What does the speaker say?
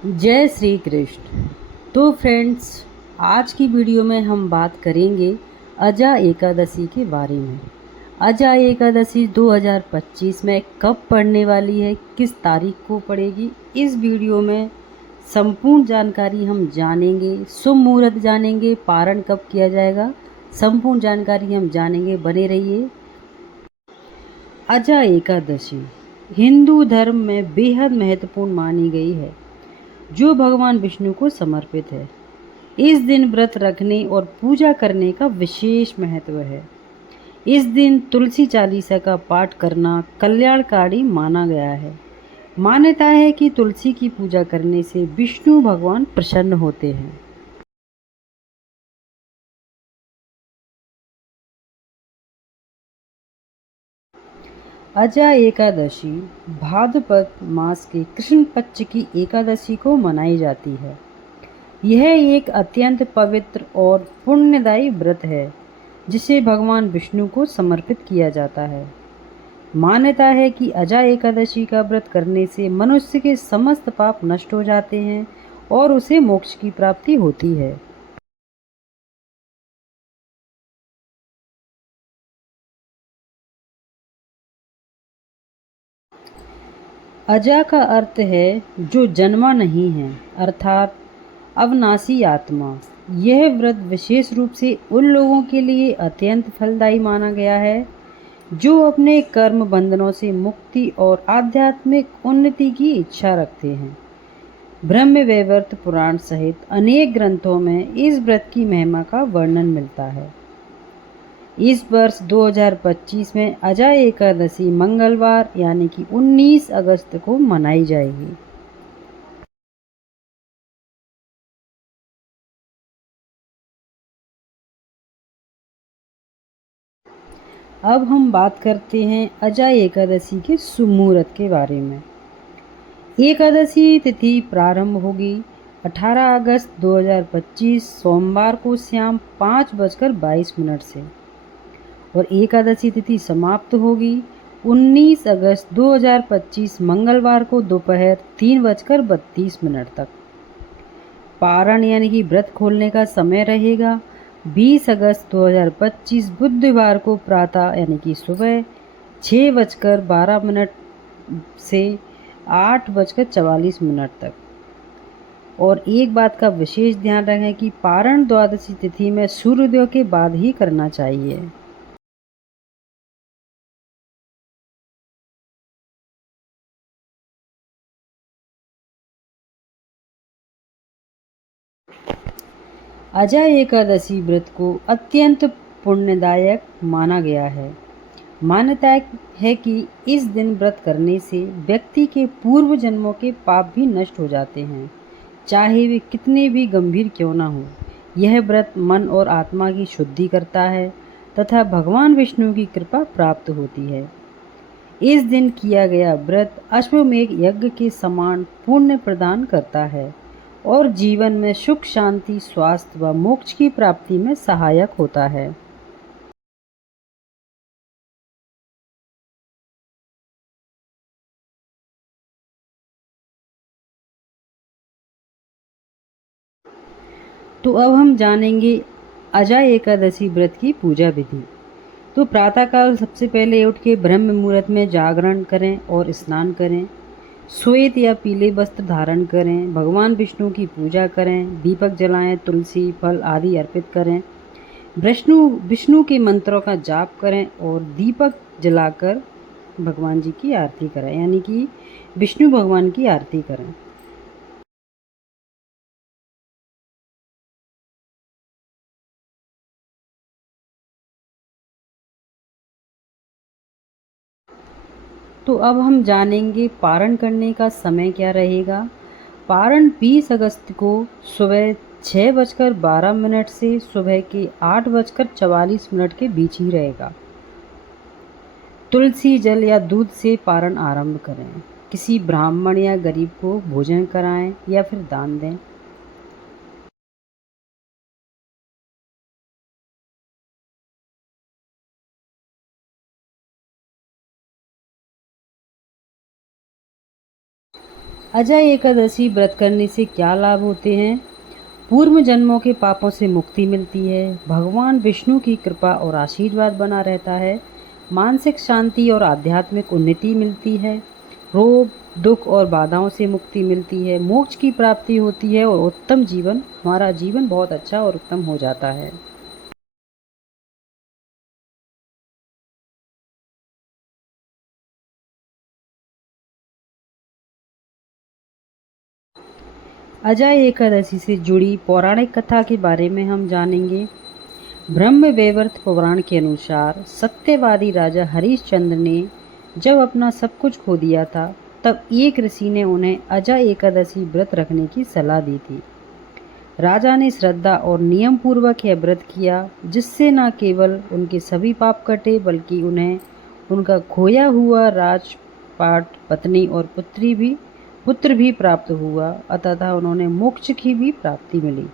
जय श्री कृष्ण। तो फ्रेंड्स, आज की वीडियो में हम बात करेंगे अजा एकादशी के बारे में। अजा एकादशी 2025 में कब पड़ने वाली है, किस तारीख को पड़ेगी, इस वीडियो में संपूर्ण जानकारी हम जानेंगे। शुभ मुहूर्त जानेंगे, पारण कब किया जाएगा, संपूर्ण जानकारी हम जानेंगे। बने रहिए। अजा एकादशी हिंदू धर्म में बेहद महत्वपूर्ण मानी गई है, जो भगवान विष्णु को समर्पित है। इस दिन व्रत रखने और पूजा करने का विशेष महत्व है। इस दिन तुलसी चालीसा का पाठ करना कल्याणकारी माना गया है। मान्यता है कि तुलसी की पूजा करने से विष्णु भगवान प्रसन्न होते हैं। अजा एकादशी भाद्रपद मास के कृष्ण पक्ष की एकादशी को मनाई जाती है। यह एक अत्यंत पवित्र और पुण्यदायी व्रत है, जिसे भगवान विष्णु को समर्पित किया जाता है। मान्यता है कि अजा एकादशी का व्रत करने से मनुष्य के समस्त पाप नष्ट हो जाते हैं और उसे मोक्ष की प्राप्ति होती है। अजा का अर्थ है जो जन्मा नहीं है, अर्थात अविनाशी आत्मा। यह व्रत विशेष रूप से उन लोगों के लिए अत्यंत फलदायी माना गया है जो अपने कर्म बंधनों से मुक्ति और आध्यात्मिक उन्नति की इच्छा रखते हैं। ब्रह्म वैवर्त पुराण सहित अनेक ग्रंथों में इस व्रत की महिमा का वर्णन मिलता है। इस वर्ष 2025 में अजा एकादशी मंगलवार यानी कि 19 अगस्त को मनाई जाएगी। अब हम बात करते हैं अजा एकादशी के शुभ मुहूर्त के बारे में। एकादशी तिथि प्रारंभ होगी 18 अगस्त 2025 सोमवार को शाम 5:22 से और एकादशी तिथि समाप्त होगी 19 अगस्त 2025 मंगलवार को दोपहर 3:32 तक। पारण यानी कि व्रत खोलने का समय रहेगा 20 अगस्त 2025 बुधवार को प्रातः यानी कि सुबह 6:12 से 8:44 तक। और एक बात का विशेष ध्यान रखें कि पारण द्वादशी तिथि में सूर्योदय के बाद ही करना चाहिए। अजा एकादशी व्रत को अत्यंत पुण्यदायक माना गया है। मान्यता है कि इस दिन व्रत करने से व्यक्ति के पूर्व जन्मों के पाप भी नष्ट हो जाते हैं, चाहे वे कितने भी गंभीर क्यों ना हो। यह व्रत मन और आत्मा की शुद्धि करता है तथा भगवान विष्णु की कृपा प्राप्त होती है। इस दिन किया गया व्रत अश्वमेध यज्ञ के समान पुण्य प्रदान करता है और जीवन में सुख शांति स्वास्थ्य व मोक्ष की प्राप्ति में सहायक होता है। तो अब हम जानेंगे अजा एकादशी व्रत की पूजा विधि। तो प्रातःकाल सबसे पहले उठ के ब्रह्म मुहूर्त में जागरण करें और स्नान करें। श्वेत या पीले वस्त्र धारण करें, भगवान विष्णु की पूजा करें, दीपक जलाएं, तुलसी फल आदि अर्पित करें, विष्णु विष्णु के मंत्रों का जाप करें और दीपक जलाकर भगवान जी की आरती करें, यानी कि विष्णु भगवान की आरती करें। तो अब हम जानेंगे पारण करने का समय क्या रहेगा। पारण 20 अगस्त को सुबह 6:12 से सुबह के 8:44 के बीच ही रहेगा। तुलसी जल या दूध से पारण आरंभ करें। किसी ब्राह्मण या गरीब को भोजन कराएं या फिर दान दें। अजय एकादशी व्रत करने से क्या लाभ होते हैं? पूर्व जन्मों के पापों से मुक्ति मिलती है, भगवान विष्णु की कृपा और आशीर्वाद बना रहता है, मानसिक शांति और आध्यात्मिक उन्नति मिलती है, रोग, दुख और बाधाओं से मुक्ति मिलती है, मोक्ष की प्राप्ति होती है और उत्तम जीवन, हमारा जीवन बहुत अच्छा और उत्तम हो जाता है। अजय एकादशी से जुड़ी पौराणिक कथा के बारे में हम जानेंगे। ब्रह्मवैवर्त पुराण के अनुसार सत्यवादी राजा हरिश्चंद्र ने जब अपना सब कुछ खो दिया था, तब एक ऋषि ने उन्हें अजय एकादशी व्रत रखने की सलाह दी थी। राजा ने श्रद्धा और नियम पूर्वक यह व्रत किया, जिससे न केवल उनके सभी पाप कटे, बल्कि उन्हें उनका खोया हुआ राजपाट, पत्नी और पुत्र भी प्राप्त हुआ, तथा उन्होंने मोक्ष की भी प्राप्ति मिली।